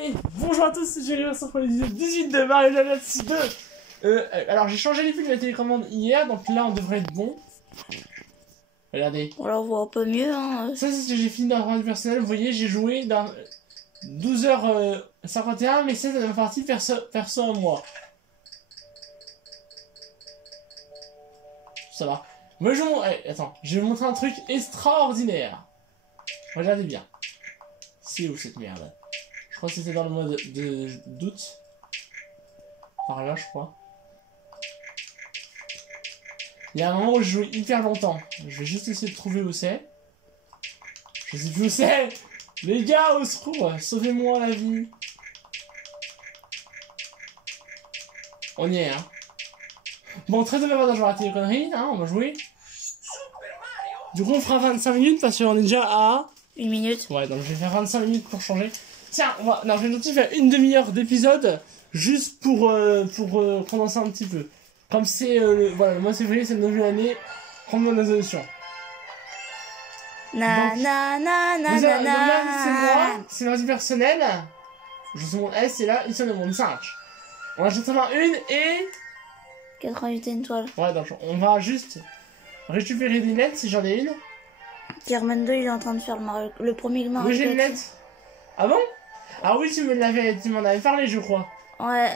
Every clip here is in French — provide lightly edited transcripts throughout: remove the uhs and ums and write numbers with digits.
Et bonjour à tous, c'est Jerry pour l'épisode 18 de Mario Galaxy 2. Alors j'ai changé les fils de la télécommande hier, donc là on devrait être bon. Regardez. On la voit un peu mieux, hein. Ça c'est ce que j'ai fini dans le rendu personnel. Vous voyez, j'ai joué dans 12h51, mais c'est ma partie perso à moi. Ça va. Moi je attends, je vais vous montrer un truc extraordinaire. Regardez bien. C'est où cette merde? Je crois que c'était dans le mode d'août. Par là, je crois. Il y a un moment où je joue hyper longtemps. Je vais juste essayer de trouver où c'est. Je sais plus où c'est. Les gars, au secours, sauvez-moi la vie. On y est, hein. Bon, très dommage d'avoir raté les conneries, hein, on va jouer. Du coup, on fera 25 minutes parce qu'on est déjà à... 1 minute. Ouais, donc je vais faire 25 minutes pour changer. Tiens, non, je vais noter faire une demi-heure d'épisode juste pour condenser un petit peu. Comme c'est voilà, le mois de février, c'est une nouvelle année, prendre mon résolution. Na na na na C'est na moi, c'est ma vie personnelle. Je suis mon S et là, ils sont de mon 5. On va juste en faire une et... 88 étoiles. Ouais, donc on va juste récupérer des lettres si j'en ai une. Carmen 2, il est en train de faire le premier Mario. Oui, j'ai une lettre. Ah bon? Ah oui, tu m'en avais parlé, je crois. Ouais,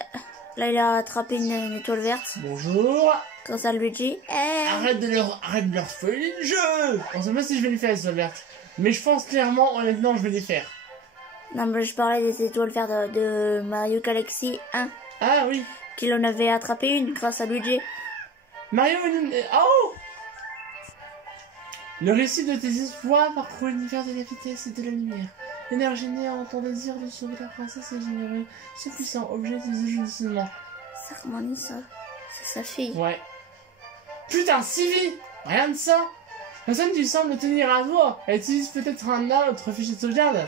là il a attrapé une étoile verte. Bonjour. Grâce à Luigi. Arrête de leur faire le jeu. On sait pas si je vais les faire les étoiles vertes. Mais je pense clairement, honnêtement, je vais les faire. Non, mais je parlais des étoiles vertes de Mario Galaxy 1. Ah oui. Qu'il en avait attrapé une grâce à Luigi. Mario, oh! Le récit de tes espoirs parcourt l'univers de la vitesse et de la lumière. L'énergie née en ton désir de sauver la princesse et générer ce puissant objet de jugement. Ça harmonie ça. C'est sa fille. Ouais. Putain, Sylvie! Rien de ça! Personne qui semble tenir à toi. Elle utilise peut-être un autre fichier de sauvegarde.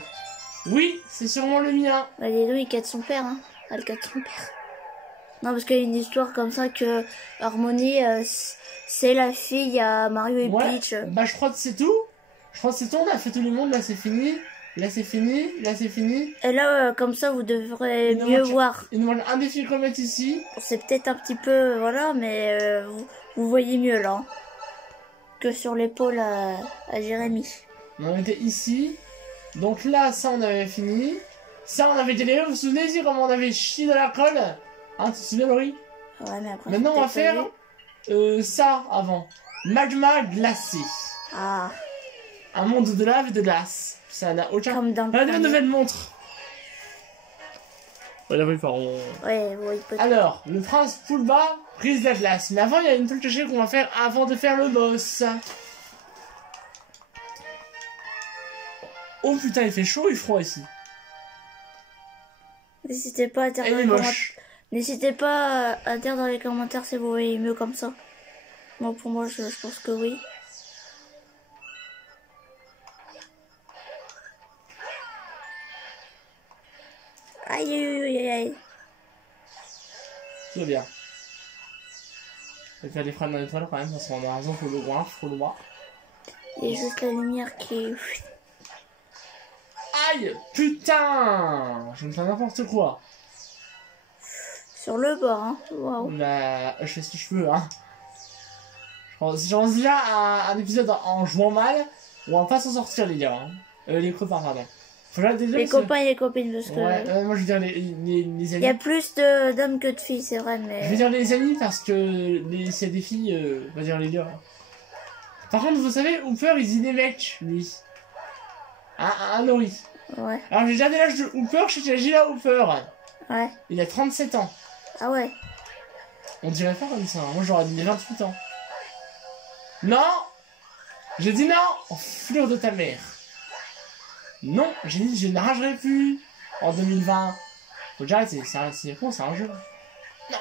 Oui, c'est sûrement le mien. Bah, les deux, il quête son père, hein. Elle quête son père. Non, parce qu'il y a une histoire comme ça que Harmonie, c'est la fille à Mario et Peach. Bah, je crois que c'est tout. Je crois que c'est tout. On a fait tout le monde. Là, c'est fini. Là, c'est fini. Là, c'est fini. Et là, comme ça, vous devrez mieux voir. Il nous manque un défi qu'on met ici. C'est peut-être un petit peu, voilà, mais vous voyez mieux là. Que sur l'épaule à Jérémy. On était ici. Donc là, ça, on avait fini. Ça, on avait galéré. Vous vous souvenez ici comment on avait chié dans la colle? Hein, tu te souviens, Laurie? Ouais, mais après. Maintenant, on va faire ça avant. Magma glacé. Ah. Un monde de lave et de glace. Ça n'a aucun... Comme dans une nouvelle montre. Ouais, la oui, peut-être. Alors, le prince Poulba brise la glace. Mais avant, il y a une touche cachée qu'on va faire avant de faire le boss. Oh putain, il fait chaud et froid ici. N'hésitez pas à dire dans les commentaires. N'hésitez pas à dire dans les commentaires si vous voyez mieux comme ça. Bon, pour moi, je pense que oui. Aïe, aïe, aïe, aïe. Tout va bien. Je vais faire des freins dans l'étoile quand même, parce qu'on a raison, faut le voir. Il y a juste la lumière qui... Aïe! Putain! Je me fais n'importe quoi. Sur le bord, hein. Waouh. Bah, je fais ce que je veux, hein. Je pense déjà à un épisode en jouant mal, on va pas s'en sortir, les gars. Hein. Les copains, pardon. Les copains et les copines, parce que... Ouais, moi je veux dire les amis. Il y a plus d'hommes que de filles, c'est vrai, mais... Je veux dire les amis parce que s'il y a des filles, on va dire les gars. Par contre, vous savez, Hooper, il dit des mecs, lui. Un Laurie. Ouais. Alors j'ai déjà l'âge de Hooper, je suis Gila Hooper. Ouais. Il a 37 ans. Ah ouais. On dirait pas comme ça, hein. Moi j'aurais dit 28 ans. Non! J'ai dit non! Fleur de ta mère. Non, j'ai dit je ne ragerai plus en 2020. Faut déjà arrêter, c'est con, c'est un jeu. Non!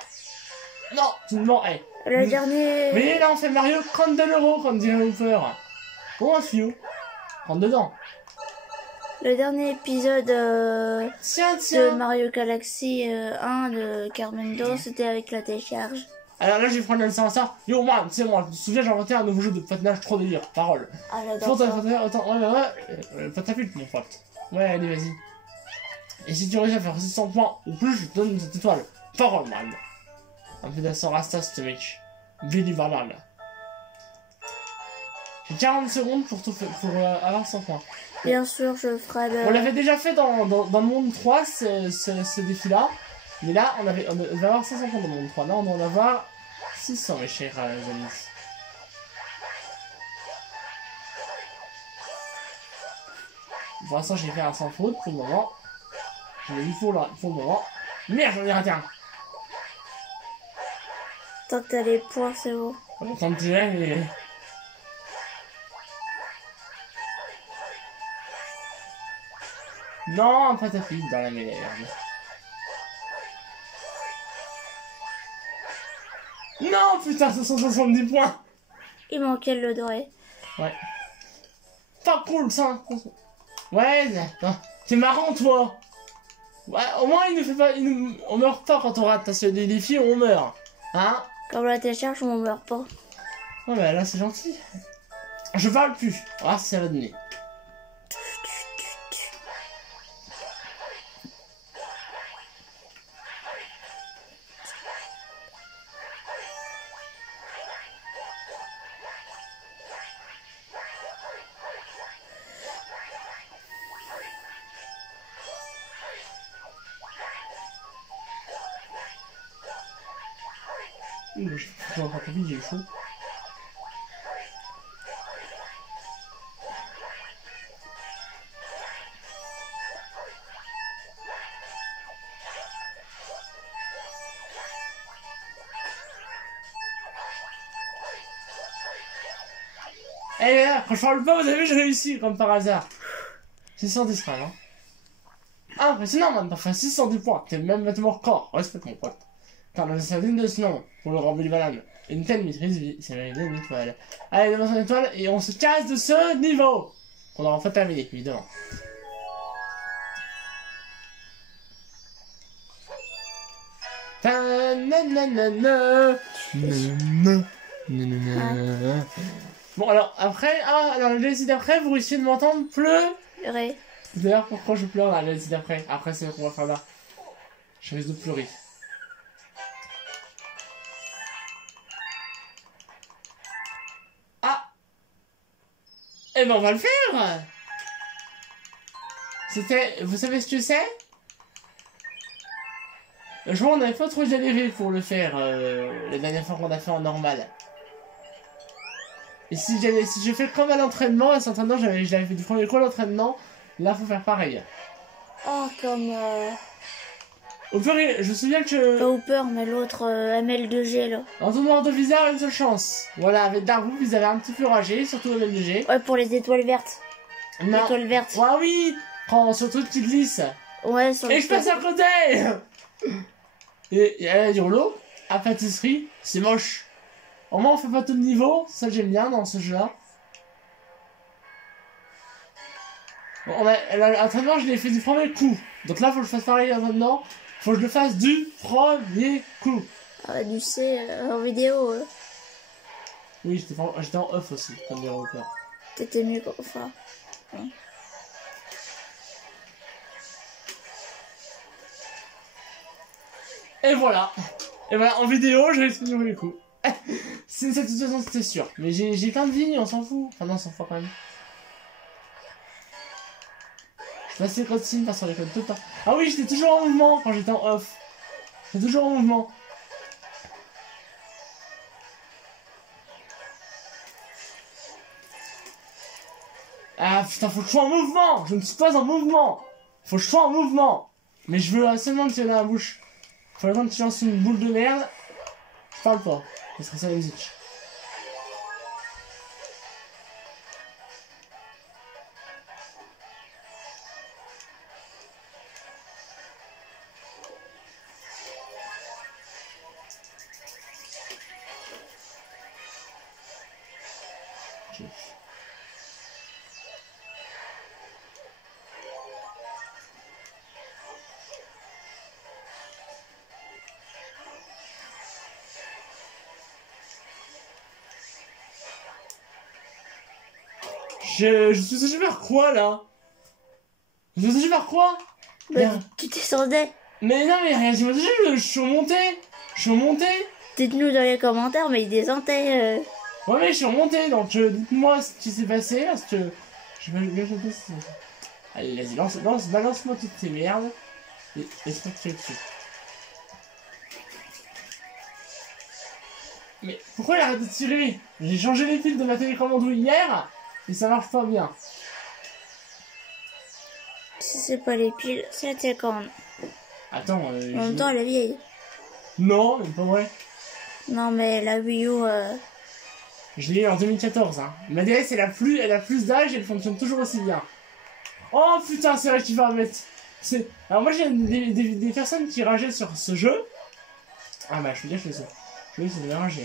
Non! Tu me mens, hey. Le dernier... Mais là on fait Mario 32 €, comme dirait Hooper. Pour un fio. Rentre dedans. Le dernier épisode de Mario Galaxy 1 de Carmen 2, c'était avec la décharge. Alors là, je vais prendre l'instant. Yo, moi, tu sais, moi, je me souviens, j'ai inventé un nouveau jeu de patinage, trop délire. Parole. Ah, j'adore ça. Attends, ouais, pas ta pute, mon pote. Ouais, allez, vas-y. Et si tu réussis à faire 600 points ou plus, je te donne cette étoile. Parole, man. Un peu d'assort Rasta, ce mec. Vili Valhalla. J'ai 40 secondes pour avoir 100 points. Bien sûr, je ferai le... On l'avait déjà fait dans le monde 3, ce défi-là. Mais là, on va avoir 500 points dans le monde 3. Là, on va en avoir 600, mes chers amis. Pour l'instant, j'ai fait un sans faute pour le moment. Je l'ai mis pour le moment. Merde, j'en ai raté un. Tant que t'as les points, c'est bon. On va tenter, mais... Non, pas ta fille dans la mêlée. Non, putain, 570 points. Il manquait le doré. Ouais. Pas cool, ça. Ouais, t'es marrant, toi. Ouais, au moins, il ne fait pas... On meurt pas quand on rate des défis, on meurt. Hein? Quand on la télécharge, on meurt pas. Ouais, bah là, c'est gentil. Je parle plus. Ah, ça va donner. Je vais pas trop vite, j'ai chaud. Eh là, quand je parle pas, vous avez vu, j'ai réussi, comme par hasard. 610 quand même, hein. Ah, impressionnant, man, t'as fait 610 points. T'es même battement record. Respecte mon pote. Car le savine de ce nom, pour le remplir banane. Une telle maîtrise, c'est mérité une étoile. Allez, devant une étoile, et on se casse de ce niveau. On aura en fait terminé, évidemment. Bon, alors, après, alors, le DLC d'après, vous risquez de m'entendre pleurer. D'ailleurs, pourquoi je pleure là, le DLC d'après? Après, c'est ce qu'on va faire là. Je risque de pleurer. Ah! Eh ben, on va le faire! C'était... Vous savez ce que c'est? Je vois, on n'avait pas trop galéré pour le faire, la dernière fois qu'on a fait en normal. Et si je fais comme à l'entraînement, à cet entraînement, je l'avais fait du premier coup à l'entraînement, là, faut faire pareil. Oh, comme... Hooper, je me souviens que... Pas Hooper, mais l'autre ML2G, là. En tout noir de Blizzard, une seule chance. Voilà, avec Darkwood, ils avaient un petit peu ragé, surtout ML2G. Ouais, pour les étoiles vertes. Non. Étoiles vertes. Ouais, oui! Prends sur le truc qui glisse. Ouais, sur le Et je passe à côté! Et elle a du rouleau, à pâtisserie, c'est moche. Au moins, on fait pas tout le niveau, ça que j'aime bien dans ce jeu-là. Bon, l'entraînement, je l'ai fait du premier coup. Donc là, faut que je fasse pareil maintenant. Faut que je le fasse du premier coup. Ah, du C en vidéo. Oui, j'étais en off aussi, comme des rockers. T'étais mieux comme ça. Ouais. Et voilà. Et voilà, en vidéo, j'ai réussi du premier coup. C'est cette situation, c'était sûr. Mais j'ai plein de vies, on s'en fout. Enfin non, on s'en fout quand même. Je passe les cutscenes parce qu'on les code tout le temps. Ah oui, j'étais toujours en mouvement quand j'étais en off. J'étais toujours en mouvement. Ah putain, faut que je sois en mouvement. Je ne suis pas en mouvement. Faut que je sois en mouvement. Mais je veux seulement me tirer dans la bouche. Faut que quand tu lances une boule de merde, je parle pas. Ce serait ça la musique. Je suis censé faire quoi là? Je suis censé faire quoi? Bah, Bien. tu descendais. Mais non, mais rien, je suis remonté. Je suis remonté. Dites-nous dans les commentaires, mais il descendait. Ouais, mais je suis remonté, donc dites-moi ce qui s'est passé, parce que je vais bien jeter ça. Allez, vas-y, balance-moi toutes tes merdes. Et laisse-moi te dessus. Mais pourquoi il arrête de tirer? J'ai changé les fils de ma télécommande hier, et ça marche pas bien. Si c'est pas les piles, c'est la télécommande. Attends, En même temps, elle est vieille. Non, mais pas vrai. Non, mais la Wii U... Je l'ai eu en 2014, hein. Ma DS, elle a plus d'âge et elle fonctionne toujours aussi bien. Oh putain, c'est vrai qu'il va mettre... Alors moi, j'ai des personnes qui rageaient sur ce jeu. Ah bah, je veux dire, je sais. Oui, ça devait rager.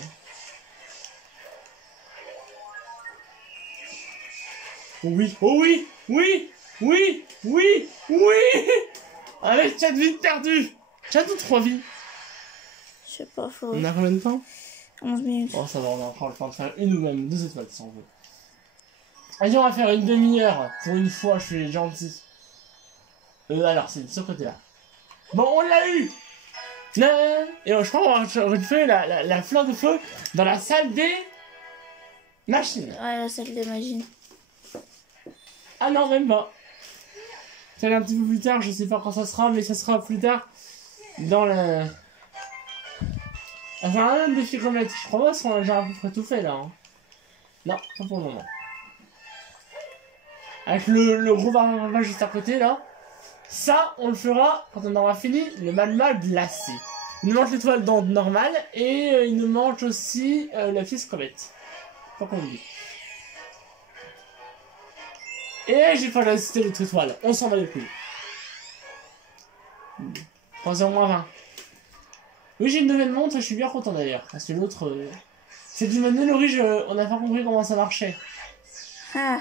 Oh oui, oh oui, oui, oui, oui, oui. Avec 4 vies perdues. 4 ou 3 vies. Je sais pas, faut... On a combien de temps? 11 minutes. Oh, ça va, on aura le temps de faire une ou même 2 étoiles si on veut. Allez, on va faire une demi-heure. Pour une fois, je suis gentil. Alors, c'est de ce côté-là. Bon, on l'a eu. Et je crois qu'on va refait la fleur de feu dans la salle des machines. Ouais, la salle des machines. Ah non, même pas. Ça va un petit peu plus tard, je sais pas quand ça sera, mais ça sera plus tard dans le... Enfin, un défi remettre. Je crois pas qu'on a déjà à peu près tout fait là. Hein. Non, pas pour le moment. Avec le gros bar juste à côté là. Ça, on le fera quand on aura fini le magma glacé. Il nous manque l'étoile d'onde normale et il nous manque aussi la pièce comète. Faut qu'on oublie. Et j'ai pas cité l'autre étoile. On s'en va les couilles. 3h moins 20. Oui, j'ai une nouvelle montre et je suis bien content d'ailleurs. Parce que l'autre... C'est du manuel Laurie, on n'a pas compris comment ça marchait. Ah,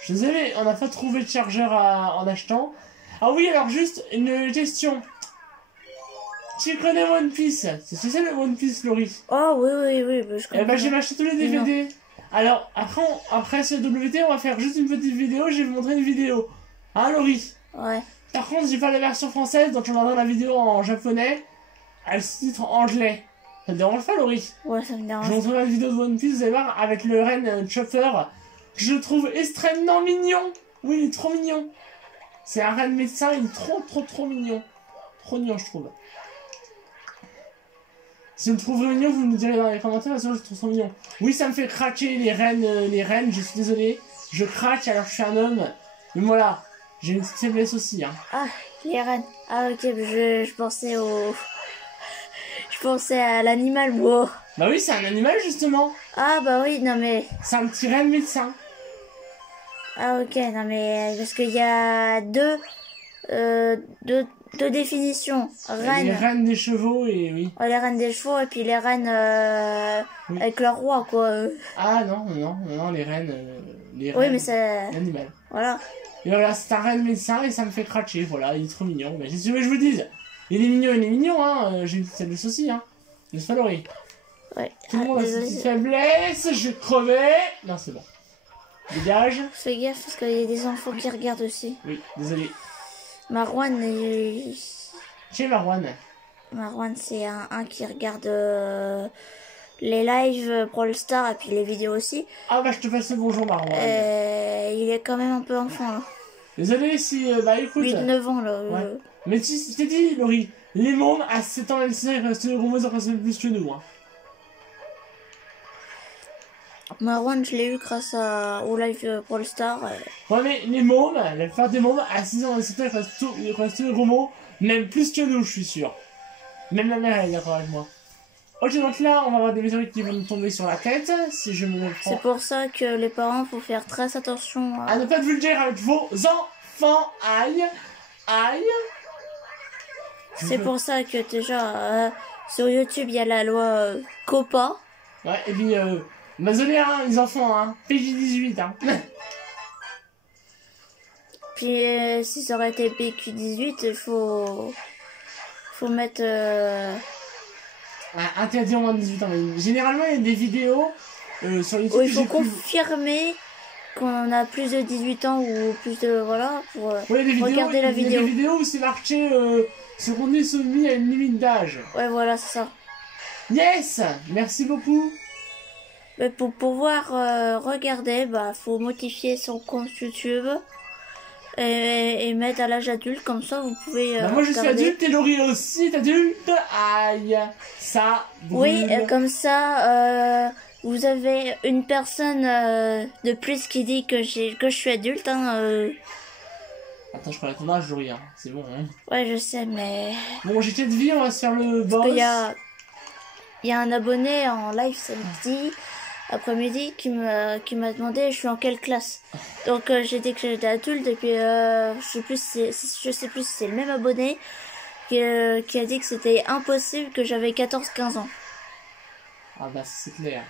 Je suis désolé, on n'a pas trouvé de chargeur en achetant. Ah oui, alors juste une question. Tu connais One Piece? C'est ce que c'est le One Piece, Laurie? oh oui, bah, je Eh ben, comprends. j'ai acheté tous les DVD. Alors, après ce WT, on va faire juste une petite vidéo. Je vais vous montrer une vidéo. Hein, Laurie? Ouais. Par contre, j'ai pas la version française, donc je regarderai la vidéo en japonais. Elle se titre en anglais. Ça te dérange pas, Laurie? Ouais, ça me Je dérange. vous montrerai la vidéo de One Piece, vous allez voir, avec le Ren Chopper. Que je trouve extrêmement mignon. Oui, il est trop mignon. C'est un Ren médecin, il est trop mignon. Trop mignon, je trouve. Si vous le trouvez mignon, vous me direz dans les commentaires, sinon je le trouve trop mignon. Oui, ça me fait craquer les rennes, je suis désolé. Je craque alors que je suis un homme. Mais voilà, j'ai une petite faiblesse aussi, hein. Ah, les rennes. Ah, ok, je pensais au... Je pensais à l'animal, moi. Bah oui, c'est un animal, justement. Ah, bah oui, non mais... C'est un petit renne médecin. Ah, ok, non mais... Parce qu'il y a deux définitions. Les Rennes. rennes des chevaux et oui. Ouais, les rennes des chevaux et puis les rennes Oui. avec leur roi, quoi. Ah non, les rennes... les Oui, rennes, mais c'est... l'animal. Voilà. Et voilà, c'est un renne médecin et ça me fait cracher, voilà, il est trop mignon. Mais qu'est-ce que je vous dise? Il est mignon, hein, j'ai une petite faiblesse aussi, hein. N'est-ce pas, Laurie? Ouais. Tout le monde a désolé. une petite faiblesse, je vais crever. Non, c'est bon. Dégage. Fais gaffe parce qu'il y a des enfants qui regardent aussi. Oui, désolé. Marwan, Chez Marwan. Marwan c'est un qui regarde les lives Brawl Stars et puis les vidéos aussi. Ah bah je te passe le bonjour Marwan. Il est quand même un peu enfant là. Désolé si... bah écoute... 8-9 ans là. Ouais. Mais je t'ai dit, Laurie, les mômes à 7 ans, même si ils restent gros mots, ils restent plus que nous. Hein. Marwan, je l'ai eu grâce au live Brawl Stars. Ouais, mais les mômes, la plupart des mômes à 6 ans, à 7 ans, ils restent gros mots, même plus que nous, je suis sûr. Même ma mère, elle est d'accord avec moi. Ok, donc là, on va avoir des météorites qui vont nous tomber sur la tête, si je me le prends. C'est pour ça que les parents, faut faire très attention À ne pas être vulgaire avec vos enfants. Aïe. Aïe. C'est pour ça que déjà, sur YouTube, il y a la loi COPPA. Ouais, et puis, désolé, hein, les enfants, hein. PJ18, hein. Puis, si ça aurait été PQ18, il faut mettre... Interdit en moins de 18 ans. Mais généralement, il y a des vidéos sur YouTube. il faut confirmer qu'on a plus de 18 ans ou plus de... Voilà, pour Ouais, des vidéos, regarder la il y a vidéo. des vidéos où c'est marqué ce qu'on est soumis à une limite d'âge. Ouais, voilà, c'est ça. Yes! Merci beaucoup. Mais pour pouvoir regarder, bah, faut modifier son compte YouTube et mettre à l'âge adulte, comme ça vous pouvez Bah moi je suis regarder. adulte et Laurie aussi est adulte. Aïe, ça brûle. Oui, comme ça, vous avez une personne de plus qui dit que je suis adulte. Hein, Attends, je crois à ton âge, Laurie, hein. C'est bon. Hein. Ouais, je sais, mais Bon, j'ai de vie, on va se faire le boss. il y a un abonné en live samedi après-midi qui m'a demandé je suis en quelle classe. Donc j'ai dit que j'étais adulte et puis je sais plus si c'est le même abonné qui a dit que c'était impossible, que j'avais 14-15 ans. Ah bah c'est clair.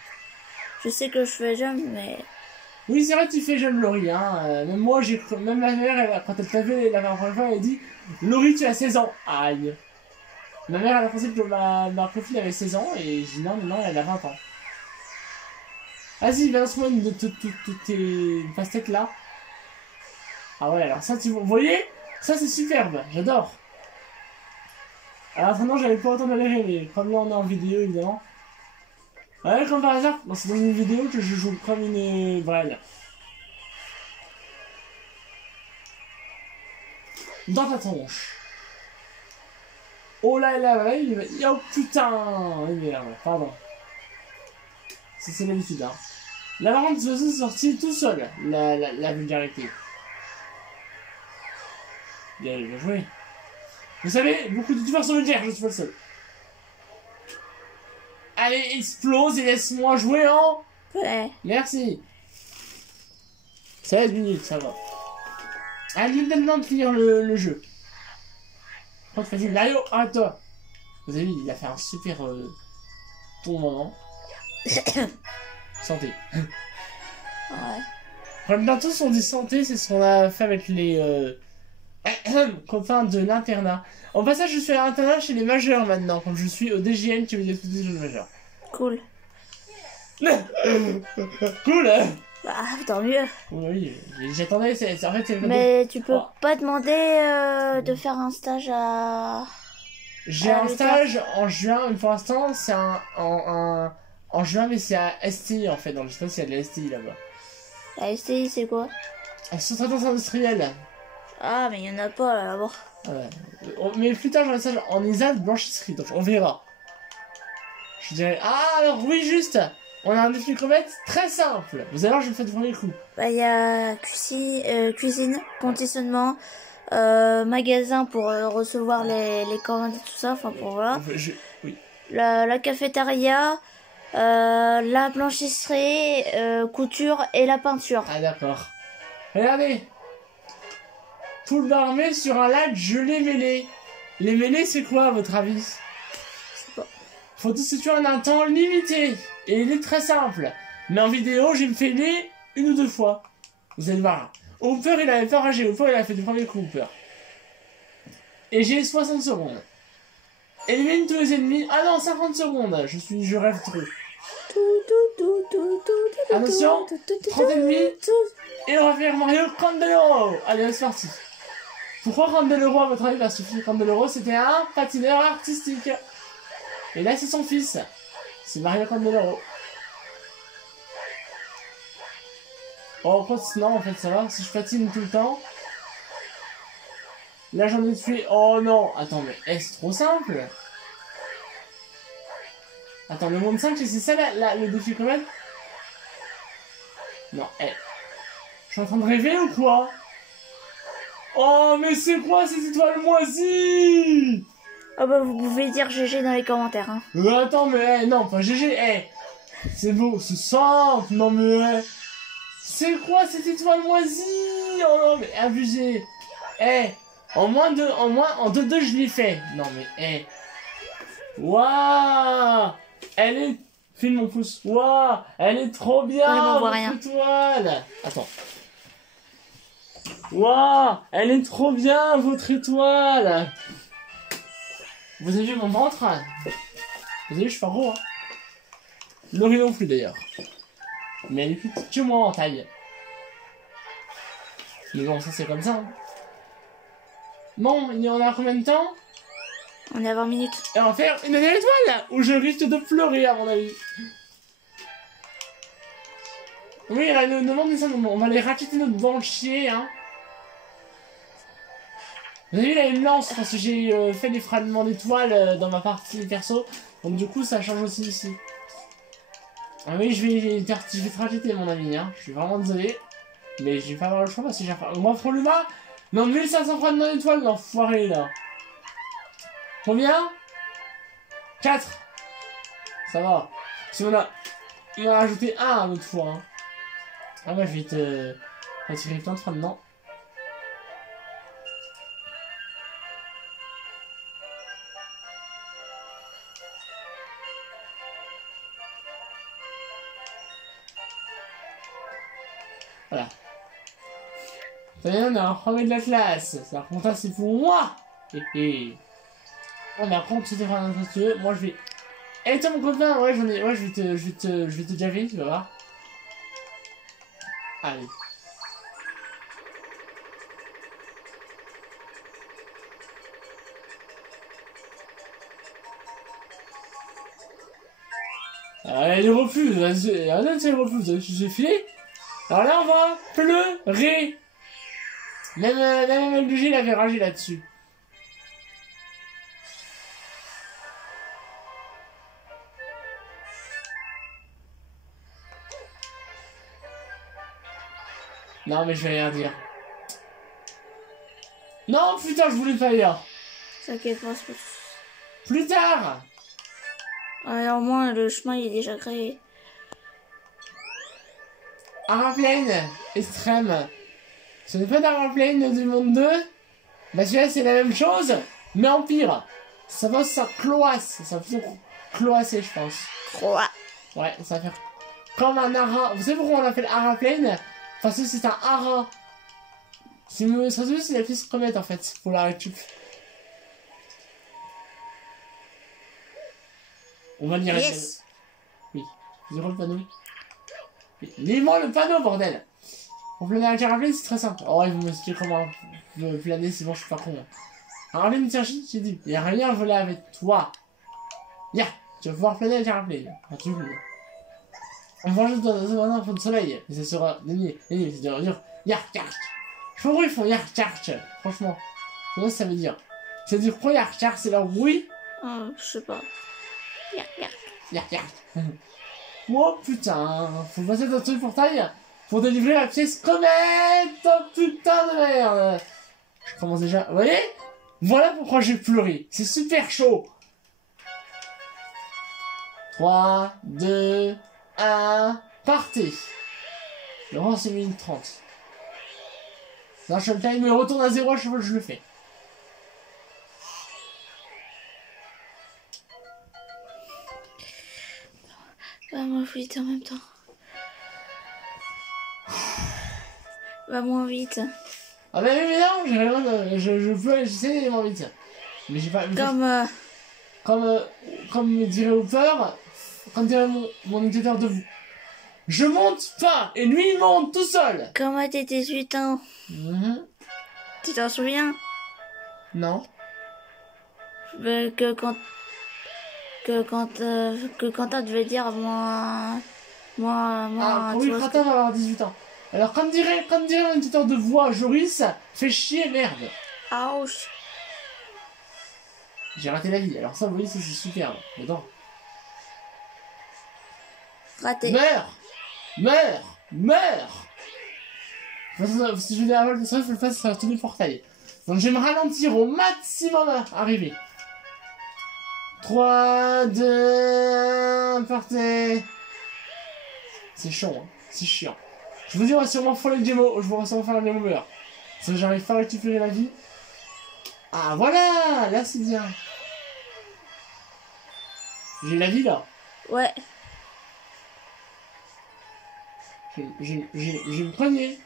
Je sais que je fais jeune, mais Oui, c'est vrai, tu fais jeune, Laurie. Hein. Même moi, même ma mère, quand elle t'a vu la première fois, elle a dit Laurie, tu as 16 ans. Aïe. Ma mère, elle a pensé que ma copine avait 16 ans et j'ai dit non, elle a 20 ans. Vas-y, balance-moi une de tes pastèques là. Ah ouais, alors ça, vous voyez, ça c'est superbe, j'adore. Alors maintenant, j'avais pas autant d'aller, mais comme là on est en vidéo évidemment. Ouais, comme par hasard, c'est dans une vidéo que je joue comme une brêle. Dans ta tronche. Oh là là, oh putain, merde, pardon. C'est l'habitude, hein. La variante de c'est sortie tout seul, la vulgarité. Bien joué. Vous savez, beaucoup de youtubeurs sont vulgaires, je suis pas le seul. Allez, explose et laisse-moi jouer, hein. ouais. Merci. 16 minutes, ça va. Allez, donne-moi de finir le jeu. Trop facile. Mario, arrête-toi. Vous avez vu, il a fait un super tournement. Santé. Ouais. Comme dans tous on dit santé, c'est ce qu'on a fait avec les copains de l'internat. En passage, je suis à l'internat chez les majeurs maintenant, comme je suis au DGN qui veut dire que je suis majeur. Cool. Cool, hein. Bah, tant mieux. Oui, j'attendais, en fait, c'est... Mais tu peux pas demander de faire un stage à... J'ai un stage en juin, mais pour l'instant, c'est en juin, mais c'est à STI en fait, donc je sais pas s'il y a de la STI là-bas. La STI, c'est quoi? Sous-traitance industrielle. Ah, mais il y en a pas là-bas. Ouais. Mais plus tard, j'aurai un stage en ISA de blanchisserie, donc on verra. Je dirais, ah, alors oui, juste, on a un défi comète très simple. Vous allez voir, je le fais du premier coup. Bah, il y a cuisine, conditionnement, magasin pour recevoir les commandes et tout ça, enfin pour voilà. Oui. La cafétéria, la blanchisserie, couture et la peinture. Ah, d'accord. Regardez. Poule d'armée sur un lac gelé mêlé. Les mêlés, c'est quoi à votre avis? Je sais pas. Faut tout situer en un temps limité. Et il est très simple. Mais en vidéo, j'ai fait les une ou deux fois. Vous allez voir. Hooper, il avait pas ragé. Hooper, il a fait du premier coup, Hooper. Et j'ai 60 secondes. Élimine tous les ennemis. Ah non, 50 secondes. Je rêve trop. Attention, 30 ennemis. Et on va faire Mario Candeloro. Allez, c'est parti. Pourquoi Candeloro, à votre avis? Parce que Candeloro, c'était un patineur artistique. Et là, c'est son fils. C'est Mario Candeloro. Oh, non, en fait, ça va. Si je patine tout le temps. Là, j'en ai tué. Oh non. Attends, mais c'est trop simple. Attends, le monde 5, c'est ça le défi quand même? Non, je suis en train de rêver ou quoi? Oh, mais c'est quoi cette étoile moisie? Ah bah vous pouvez dire GG dans les commentaires. Hein. Attends, mais non, pas GG. C'est beau, c'est simple. Non, mais c'est quoi cette étoile moisie? Oh non, mais abusé. En 2-2, je l'ai fait. Non, mais waouh. Elle est... Filme mon pouce. Waouh. Elle est trop bien, on voit rien. Étoile. Attends. Waouh. Elle est trop bien, votre étoile. Vous avez vu mon ventre? Vous avez vu, je suis pas gros, hein. Laurie non plus, d'ailleurs. Mais elle est plus petite que moi en taille. Mais bon, ça c'est comme ça. Hein. Bon, on a combien de temps? On est à 20 minutes. Et on va faire une dernière étoile où je risque de pleurer à mon avis. Oui, là, ne demandez ça, on va aller racheter notre banquier, hein. Vous avez vu, là, il me lance parce que j'ai fait des fragments d'étoiles dans ma partie perso. Donc du coup, ça change aussi ici. Ah oui, je vais te racheter, mon ami, hein. Je suis vraiment désolé. Mais je vais pas avoir le choix parce que j'ai pas... Moi, pour le bas, non, 1500 fragments d'étoiles, l'enfoiré, là. Combien? 4. Ça va. Si on a rajouté un l'autre fois, hein. Ah ouais, je vais te retirer plein de fois maintenant. Voilà. Ça y est, on a un premier de la classe. Ça compte, c'est pour moi. On a compte, tu te faire un truc. Moi, je vais. Eh, toi, mon copain, ouais, j'en ai. Ouais, je vais te javer, tu vas voir. Allez. Elle refuse, elle refuse, j'ai filé. Alors là, on va pleurer. Même LG, il avait ragé là-dessus. Non, mais je vais rien dire. Non, putain, je voulais pas dire. T'inquiète pas, c'est pas... Plus tard. Alors, au moins, le chemin, il est déjà créé. Aeroplane extrême. Ce n'est pas d'Aeroplane du monde 2. Bah celui-là c'est la même chose, mais en pire. Ça va ça cloasse. Ça va plutôt cloasser je pense. Quoi? Ouais, ça va faire comme un ara. Vous savez pourquoi on l'appelle Aeroplane? Parce que c'est un ara. Ça se veut c'est la pièce comète en fait, pour la récup. On va lire Yes. Oui, zéro le panneau. Lis-moi le panneau, bordel! Pour planer avec Aeroplane, c'est très simple. Oh, ils vont m'expliquer comment planer, c'est bon, je suis pas con. Aeroplane énergie, j'ai dit, il n'y a rien à voler avec toi. Ya, tu vas pouvoir planer avec Aeroplane. À tout le monde. On va juste dans un fond de soleil, et ça sera c'est de dire Yarkarch. Je sais pas pourquoi ils font Yarkarch, franchement. C'est ce que ça veut dire. Ça veut dire quoi Yarkarch? C'est là oui? Je sais pas. Yarkarch. Oh putain, faut passer dans ce portail pour délivrer la pièce comète. Oh putain de merde. Je commence déjà, vous voyez? Voilà pourquoi j'ai pleuré, c'est super chaud. 3, 2, 1, partez. Le rang c'est 1 minute 30. Là je le time me retourne à 0 à chaque fois que je le fais. Va moins vite en même temps. Va moins vite. Ah bah oui mais non, j'ai rien de... je peux, j'essaie d'aller moins vite. Mais j'ai pas... Comme me dirait Hooper, comme dirait mon éditeur de vous. Je monte pas, et lui il monte tout seul. Comme à tes 18 ans. Tu t'en souviens? Non. Que Quentin devait dire moi. Ah oui, Quentin va avoir 18 ans. Alors comme dirait mon éditeur de voix, Joris, fais chier merde. Ouch. J'ai raté la vie, alors ça vous voyez c'est super. Dedans. Raté. Meurs. Si je vais à la vol de ça, il faut le faire sur tous les portails. Donc je vais me ralentir au maximum à arriver. 3, 2, 1, partez. C'est chaud, hein. C'est chiant. Je vous dis, on va sûrement faire le démo. Je vais sûrement faire le démo meilleur. Parce que j'arrive pas à récupérer la vie. Ah voilà, là c'est bien. J'ai la vie là. Ouais. J'ai le premier.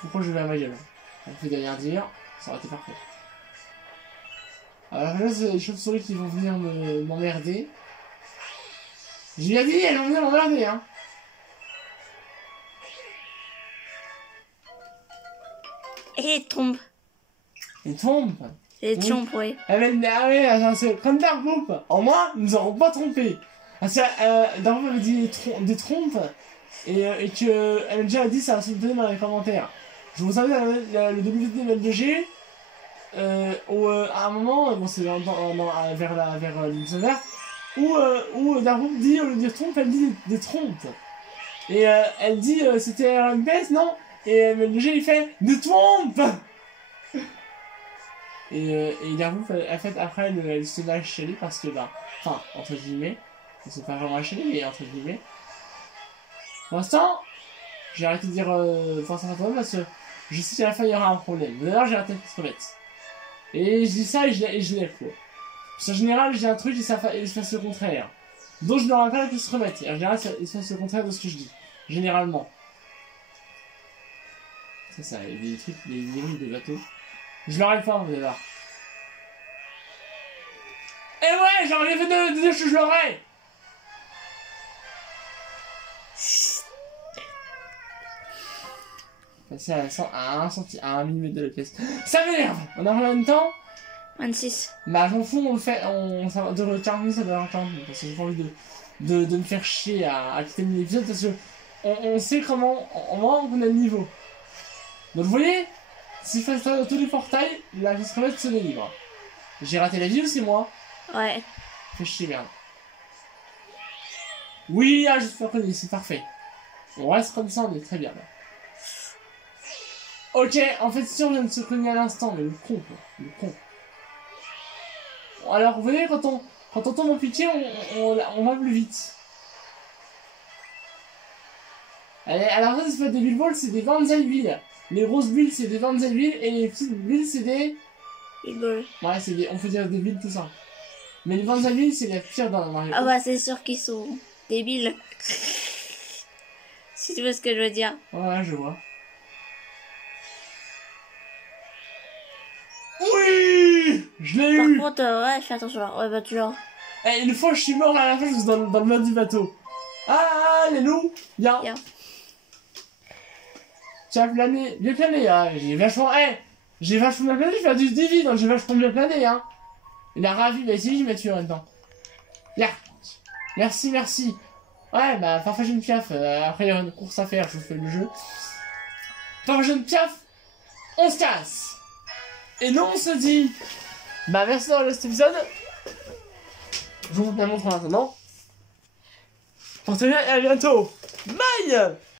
Pourquoi je vais à ma gueule? On peut derrière dire, ça aurait été parfait. Alors là, c'est les chauves-souris qui vont venir m'emmerder. J'ai bien dit, elle en m'emmerder, hein. Et tombe. Il tombe. Et Oui. tombe, oui. Ah oui, c'est comme Dark Group. En moi, nous n'aurons pas trompé. Parce que Dark Group avait dit des trompes. Et que elle a dit ça se donner dans les commentaires. Je vous invite à le début de MLG. À un moment, bon, c'est vers l'émission verte, où Dark Group dit, au lieu de dire trompe, elle dit des trompes. Et elle dit c'était RMPS, non? Et MLG il fait des trompes. Et Dark Group, en fait, après, elle se lâche chez lui parce que, bah, enfin, entre guillemets, elle se fait pas vraiment chez lui, mais entre guillemets. Pour l'instant, j'ai arrêté de dire parce que je sais qu'à la fin il y aura un problème. D'ailleurs, j'ai arrêté de se remettre. Et je dis ça et je l'ai quoi. Parce qu'en général, j'ai un truc et il se passe le contraire. Donc je me rappelle qu'il se remette. Et en général, il se passe le contraire de ce que je dis. Généralement. Ça, il y a des trucs, des bruits de bateaux. Je l'aurais pas, vous allez voir. Eh ouais, j'ai enlevé deux choses, je l'aurais. Passer à 1 mm de la pièce. Ça m'énerve. On a combien de temps? 26. Bah, j'en fous, on le fait. Ça va durer 40 minutes, ça va durer 40 minutes. Parce que j'ai pas envie de me faire chier à quitter l'épisode. Parce que on sait comment. On a le niveau. Donc, vous voyez, si je fais ça dans tous les portails, la pièce crevette se délivre. J'ai raté la vie ou c'est moi? Ouais. Fais chier, merde. Oui, je suis reconnu, c'est parfait. On reste comme ça, on est très bien là. Ok, en fait, si on vient de se cogner à l'instant, mais le con, quoi. Le con. Alors, vous voyez, quand on tombe au piqué, on va plus vite. Alors, ça, c'est pas des Bill Balls, c'est des Banzai Bills. Les grosses billes, c'est des Banzai Bills, et les petites billes, c'est des. Rigole. Ouais, on peut dire des billes, tout ça. Mais les Banzai Bills, c'est les pires dans Mario. Ah bah, c'est sûr qu'ils sont débiles. Si tu vois ce que je veux dire. Ouais, je vois. Oui, je l'ai eu. Par contre, ouais, fais attention. Ouais, bah tu l'as. Eh, une fois je suis mort à la fin, je suis dans le mode du bateau. Ah, les loups, y'a. Bien. Tu as plané, bien plané, hein. J'ai vachement bien plané, je fais du divi, donc j'ai vachement bien plané, hein. Il a ravi, bah si, je m'a tué en même temps. Là. Merci. Ouais, bah, parfois j'ai une piaf, après il y a une course à faire, je fais le jeu. Parfois j'ai une piaf, on se casse. Et nous on se dit, bah merci d'avoir regardé cet épisode. Je vous montre maintenant. Portez bien et à bientôt. Bye.